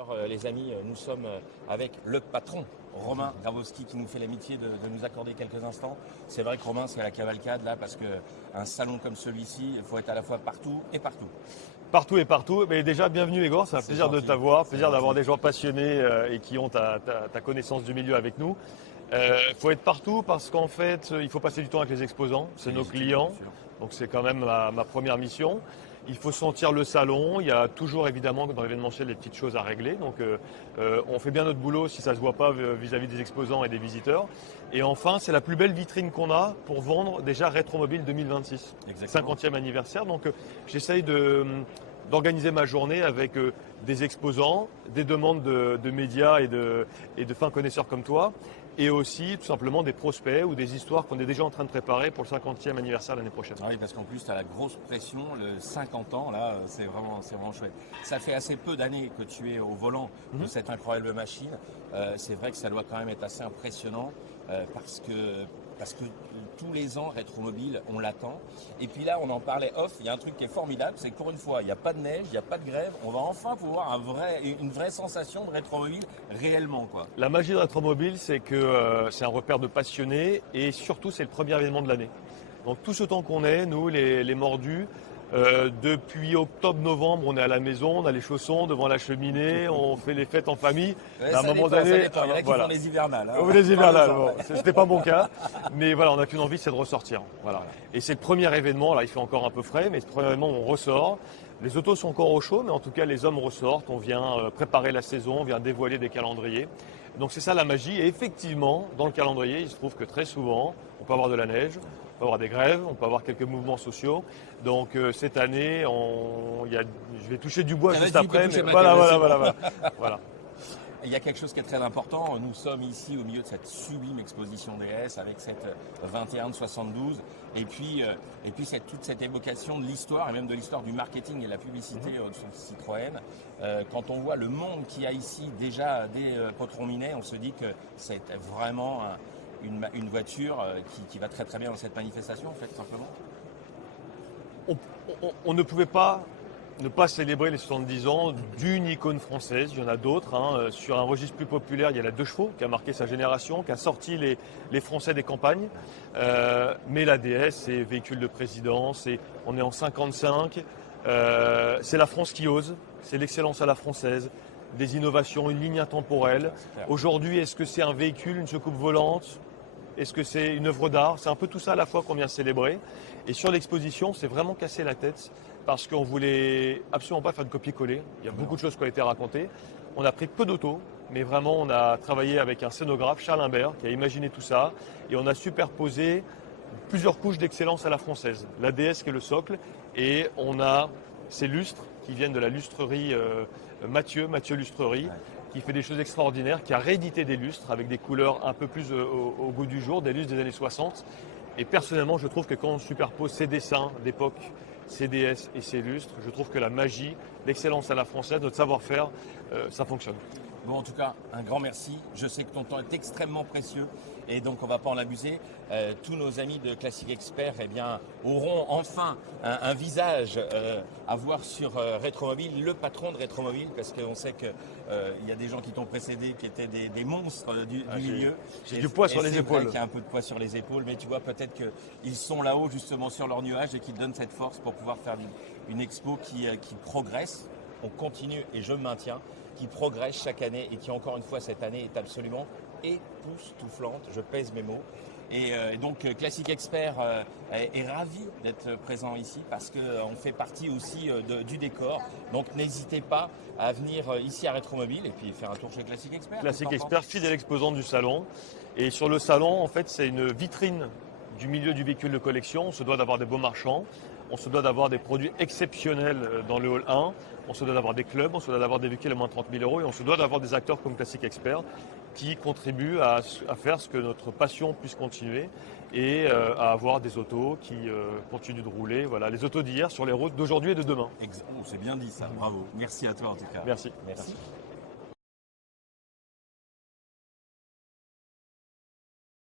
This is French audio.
Alors les amis, nous sommes avec le patron, Romain Grabowski, qui nous fait l'amitié de nous accorder quelques instants. C'est vrai que Romain, c'est la cavalcade là, parce qu'un salon comme celui-ci, il faut être à la fois partout et partout. Partout et partout. Mais déjà, bienvenue Igor, c'est un plaisir gentil, de t'avoir, plaisir gentil. d'avoir des gens passionnés et qui ont ta connaissance du milieu avec nous. Il faut être partout parce qu'en fait, il faut passer du temps avec les exposants, c'est nos clients, donc c'est quand même ma première mission. Il faut sentir le salon, il y a toujours évidemment dans l'événementiel des petites choses à régler, donc on fait bien notre boulot si ça ne se voit pas vis-à-vis des exposants et des visiteurs. Et enfin, c'est la plus belle vitrine qu'on a pour vendre déjà Rétromobile 2026, Exactement. 50e anniversaire, donc j'essaye d'organiser ma journée avec des exposants, des demandes de médias et de fins connaisseurs comme toi, et aussi tout simplement des prospects ou des histoires qu'on est déjà en train de préparer pour le 50e anniversaire l'année prochaine. Ah oui, parce qu'en plus, tu as la grosse pression, le 50 ans, là, c'est vraiment chouette. Ça fait assez peu d'années que tu es au volant de cette incroyable machine. C'est vrai que ça doit quand même être assez impressionnant parce que tous les ans, Rétromobile, on l'attend. Et puis là, on en parlait off, il y a un truc qui est formidable, c'est que pour une fois, il n'y a pas de neige, il n'y a pas de grève. On va enfin pouvoir une vraie sensation de Rétromobile réellement, quoi. La magie de Rétromobile, c'est que c'est un repère de passionnés et surtout, c'est le premier événement de l'année. Donc tout ce temps qu'on est, nous, les mordus, depuis octobre-novembre, on est à la maison, on a les chaussons devant la cheminée, on fait les fêtes en famille. Ouais, À un moment donné, il y en a qui font les hivernales. Hein. Les hivernales, bon, c'était pas mon cas, mais voilà, on n'a qu'une envie, c'est de ressortir. Voilà. Et c'est le premier événement, là il fait encore un peu frais, mais c'est le premier événement où on ressort. Les autos sont encore au chaud, mais en tout cas les hommes ressortent, on vient préparer la saison, on vient dévoiler des calendriers. Donc c'est ça la magie, et effectivement, dans le calendrier, il se trouve que très souvent, on peut avoir de la neige, on peut avoir des grèves, on peut avoir quelques mouvements sociaux. Donc cette année, je vais toucher du bois juste après, mais voilà. Il y a quelque chose qui est très important. Nous sommes ici au milieu de cette sublime exposition DS avec cette 21 de 72 et puis toute cette évocation de l'histoire et même de l'histoire du marketing et de la publicité de Citroën. Quand on voit le monde qu'il y a ici déjà dès Potron Minet, on se dit que c'est vraiment une voiture qui va très très bien dans cette manifestation en fait, simplement. On ne pouvait pas ne pas célébrer les 70 ans d'une icône française. Il y en a d'autres. Hein. Sur un registre plus populaire, il y a la 2 chevaux qui a marqué sa génération, qui a sorti les Français des campagnes. Mais la DS, c'est véhicule de présidence, on est en 55. C'est la France qui ose, c'est l'excellence à la française, des innovations, une ligne intemporelle. Aujourd'hui, est-ce que c'est un véhicule, une soucoupe volante ? Est-ce que c'est une œuvre d'art ? C'est un peu tout ça à la fois qu'on vient célébrer. Et sur l'exposition, c'est vraiment cassé la tête parce qu'on voulait absolument pas faire de copier-coller. Il y a beaucoup de choses qui ont été racontées. On a pris peu d'autos, mais vraiment on a travaillé avec un scénographe, Charles Imbert, qui a imaginé tout ça. Et on a superposé plusieurs couches d'excellence à la française. La DS qui est le socle et on a ces lustres qui viennent de la lustrerie Mathieu Lustrerie. Qui fait des choses extraordinaires, qui a réédité des lustres avec des couleurs un peu plus au goût du jour, des lustres des années 60. Et personnellement, je trouve que quand on superpose ces dessins d'époque, ces DS et ces lustres, je trouve que la magie, l'excellence à la française, notre savoir-faire, ça fonctionne. Bon, en tout cas, un grand merci. Je sais que ton temps est extrêmement précieux et donc on ne va pas en abuser. Tous nos amis de Classic Expert auront enfin un visage à voir sur Rétromobile, le patron de Rétromobile, parce qu'on sait qu'il y a des gens qui t'ont précédé qui étaient des monstres du milieu. J'ai du poids sur les épaules. Il y a un peu de poids sur les épaules, mais tu vois, peut-être qu'ils sont là-haut justement sur leur nuage et qu'ils donnent cette force pour pouvoir faire une expo qui progresse. On continue et je me maintiens, qui progresse chaque année et qui encore une fois cette année est absolument époustouflante, je pèse mes mots. Et donc Classic Expert est ravi d'être présent ici parce qu'on fait partie aussi du décor. Donc n'hésitez pas à venir ici à Rétromobile et puis faire un tour chez Classic Expert. Classic Expert, fidèle exposant du salon. Et sur le salon, en fait, c'est une vitrine du milieu du véhicule de collection. On se doit d'avoir des beaux marchands. On se doit d'avoir des produits exceptionnels dans le hall 1, on se doit d'avoir des clubs, on se doit d'avoir des véhicules à moins de 30 000 € et on se doit d'avoir des acteurs comme Classic Expert qui contribuent à faire ce que notre passion puisse continuer et à avoir des autos qui continuent de rouler. Voilà, les autos d'hier sur les routes d'aujourd'hui et de demain. C'est bien dit ça, bravo. Merci à toi en tout cas. Merci. Merci.